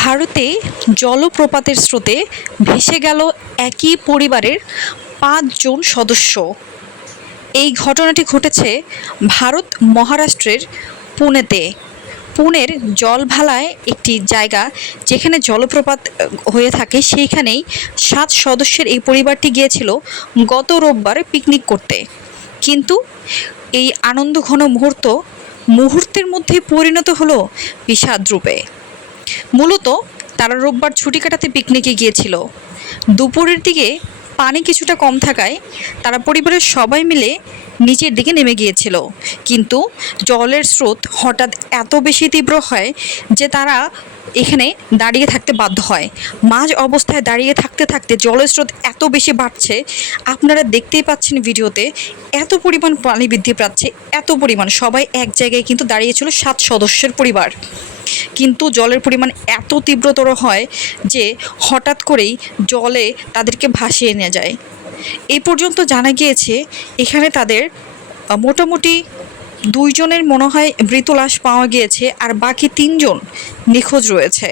ভারতে জলপ্রপাতের স্রোতে ভেসে গেল একই পরিবারের ৫ জন সদস্য। এই ঘটনাটি ঘটেছে ভারত মহারাষ্ট্রের পুনেতে। পুনের জলভালায় একটি জায়গা যেখানে জলপ্রপাত হয়ে থাকে, সেইখানেই ৭ সদস্যের এই পরিবারটি গিয়েছিল গত রোববার পিকনিক করতে। কিন্তু এই আনন্দঘন মুহূর্তের মধ্যে পরিণত হলো বিষাদ রূপে। মূলত তারা রোববার ছুটি কাটাতে পিকনিকে গিয়েছিল। দুপুরের দিকে পানি কিছুটা কম থাকায় তারা পরিবারের সবাই মিলে নিচের দিকে নেমে গিয়েছিল, কিন্তু জলের স্রোত হঠাৎ এত বেশি তীব্র হয় যে তারা এখানে দাঁড়িয়ে থাকতে বাধ্য হয়। মাঝ অবস্থায় দাঁড়িয়ে থাকতে থাকতে জলের স্রোত এত বেশি বাড়ছে, আপনারা দেখতেই পাচ্ছেন ভিডিওতে, এত পরিমাণ পানি বৃদ্ধি পাচ্ছে, এত পরিমাণ সবাই এক জায়গায় কিন্তু দাঁড়িয়েছিল ৭ সদস্যের পরিবার। কিন্তু জলের পরিমাণ এত তীব্রতর হয় যে হঠাৎ করেই জলে তাদেরকে ভাসিয়ে নিয়ে যায়। এই পর্যন্ত জানা গিয়েছে এখানে তাদের মোটামুটি ২ জনের মনে হয় মৃত লাশ পাওয়া গিয়েছে, আর বাকি ৩ জন নিখোঁজ রয়েছে।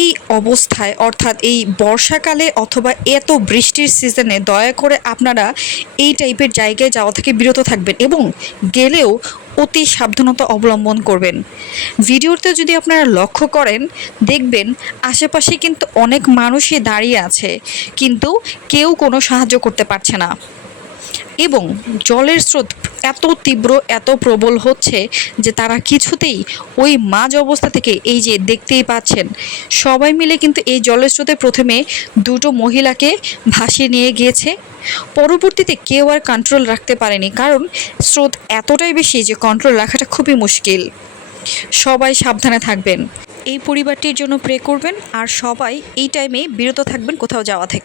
এই অবস্থায়, অর্থাৎ এই বর্ষাকালে অথবা এত বৃষ্টির সিজনে দয়া করে আপনারা এই টাইপের জায়গায় যাওয়া থেকে বিরত থাকবেন এবং গেলেও অতি সাবধানতা অবলম্বন করবেন। ভিডিওতে যদি আপনারা লক্ষ্য করেন, দেখবেন আশেপাশে কিন্তু অনেক মানুষই দাঁড়িয়ে আছে, কিন্তু কেউ কোনো সাহায্য করতে পারছে না। এবং জলের স্রোত এত তীব্র, এত প্রবল হচ্ছে যে তারা কিছুতেই ওই মাঝ অবস্থা থেকে, এই যে দেখতেই পাচ্ছেন, সবাই মিলে কিন্তু এই জলের স্রোতে প্রথমে ২টো মহিলাকে ভাসিয়ে নিয়ে গিয়েছে। পরবর্তীতে কেউ আর কন্ট্রোল রাখতে পারেনি, কারণ স্রোত এতটাই বেশি যে কন্ট্রোল রাখাটা খুবই মুশকিল। সবাই সাবধানে থাকবেন, এই পরিবারটির জন্য প্রে করবেন, আর সবাই এই টাইমে বিরত থাকবেন কোথাও যাওয়া থেকে।